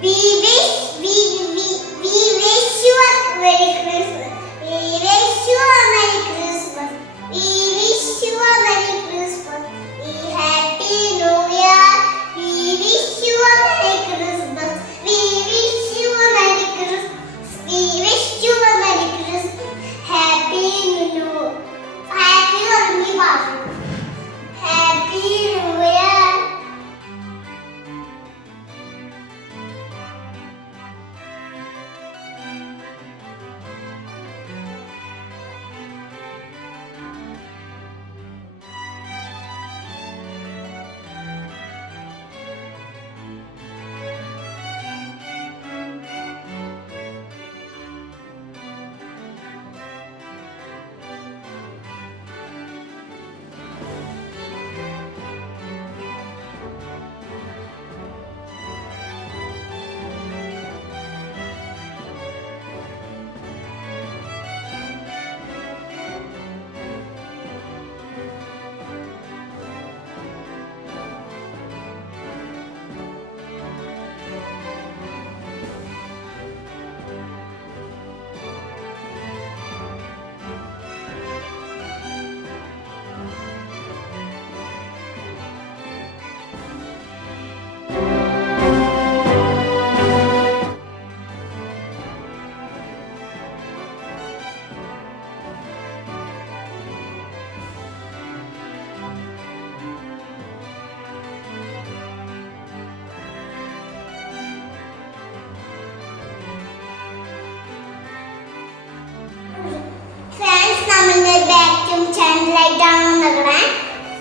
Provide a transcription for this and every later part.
We wish we wish you a Merry Christmas. We wish you a Merry Christmas. We wish you a Merry Christmas. We Happy New Year. We wish you a Merry Christmas. We wish you a Merry Christmas. We wish you a Merry Christmas. Happy New Year. Happy New Year. Happy New Year.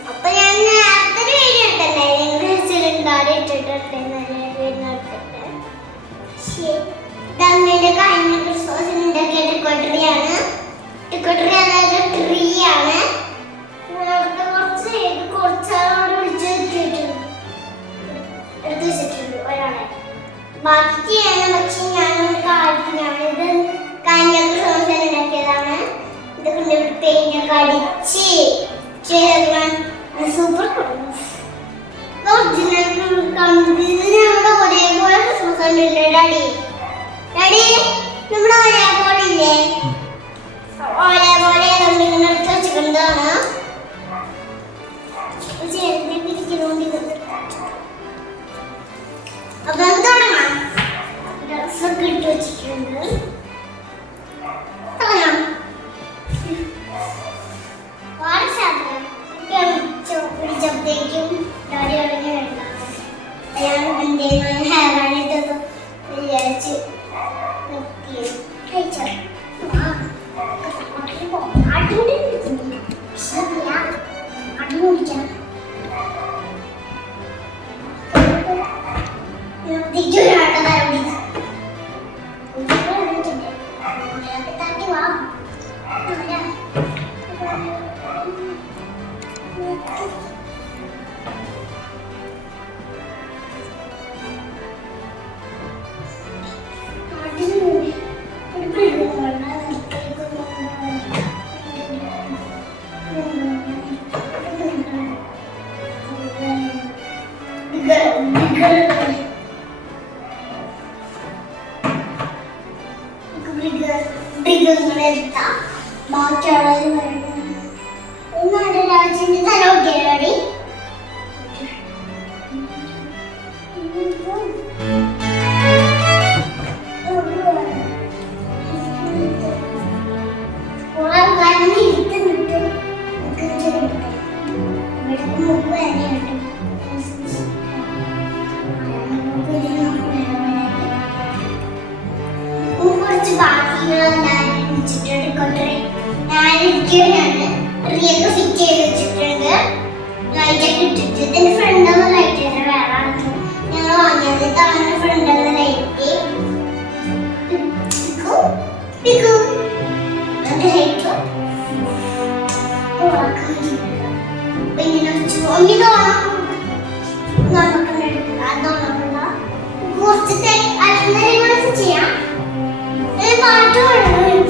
അപ്പൊ ഞാൻ അടുത്തൊരു video ഇട്ടല്ലേ ഇതമ്മയുടെ കഴിഞ്ഞ ക്രിസ്മസിന് ഉണ്ടാക്കിയ ഡെക്കോട്ടറിയാണ്. ഡെക്കോട്ടറി അതായത് tree ആണ്. കുറച്ചാളോട് വിളിച്ച് എടുത്ത് വെച്ചിട്ടുണ്ട് ഒരാളെ. ബാക്കി ചെയ്യണം. പക്ഷെ ഞാനൊരു കാര്യത്തിനാണിത് കഴിഞ്ഞ ക്രിസ്മസിന് ഉണ്ടാക്കിയതാണ്. ഇതൊക്കെ പെയിന്റൊക്കെ അടിച്ച് സൂപ്പർ ഒറിജിനൽ നമ്മുടെ ഒരേപോലെ ക്രിസ്മസ് കണ്ടില്ലേ ഡാഡി? ഡാഡി നമ്മുടെ ഒരേപോലെ ഇല്ലേ? ഒരേപോലെ ഇങ്ങനെ എടുത്ത് വെച്ചിട്ടുണ്ടാണ്. അപ്പൊ നമുക്ക് തുടങ്ങാം. ഡ്രസ്സൊക്കെ ഇട്ട് വെച്ചിട്ടുണ്ട്. തുടങ്ങാം. പിടിച്ചപ്പോഴത്തേക്കും ഡാഡി തുടങ്ങി വേണ്ടാണ്. അയാൾ എന്തെങ്കിലും ഹെയറാണിട്ടത് വിചാരിച്ച് കഴിച്ചോ. അടിമുടിക്കണം. രാജ്യത്തിന്റെ തല നോക്കിയാടി കുറച്ച് ബാക്കികളെല്ലാം ഞാനിരിക്കുകയാണ്. റിയൊക്കെ ഫിറ്റ് ചെയ്ത് വെച്ചിട്ടുണ്ട്. ലൈറ്റൊക്കെ ഇട്ടിട്ട് ഇതിന്റെ ഫ്രണ്ട് ലൈറ്റ് തന്നെ വേറെ ഞങ്ങൾ വാങ്ങിയത്. തവണ ഫ്രണ്ട് ലൈറ്റ് ഇങ്ങനെ വെച്ചു. ഒന്നി തോന്നാം കുറച്ച് അലങ്കാരങ്ങളൊക്കെ ചെയ്യാം. പാട്ട് പാടും.